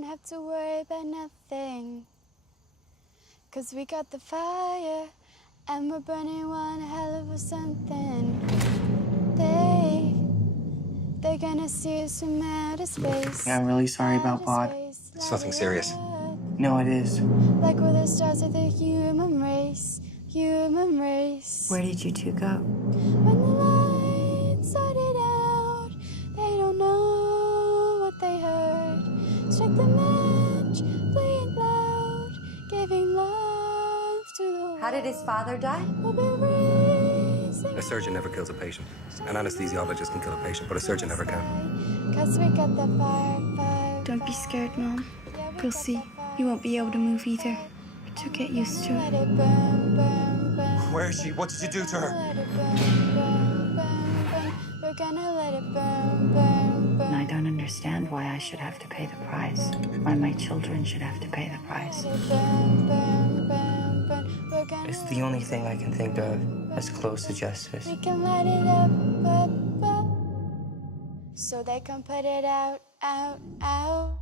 don't have to worry about nothing. 'Cause we got the fire, and we're burning one hell of a something. They're gonna see us from outer space. Yeah, I'm really sorry about Bod. It's nothing serious. No, it is. Like we're the stars of the human race, human race. Where did you two go? When the lights started out, they don't know what they heard. Strike the match, playing loud, giving love to the world. How did his father die? We'll be raising A surgeon never kills a patient. An anesthesiologist can kill a patient, but a surgeon never can. 'Cause we got the fire. Don't be scared, Mom. You'll see. You won't be able to move either. But you'll get used to Let it. it burn, burn, burn. Where is she? What did you do to her? Let it burn, burn, burn, burn. We're gonna let it burn, burn, burn. And I don't understand why I should have to pay the price. Why my children should have to pay the price. Let it burn, burn, burn, burn. We're gonna It's the only thing I can think of as close to justice. We can light it up, up, up. So they can put it out, out, out.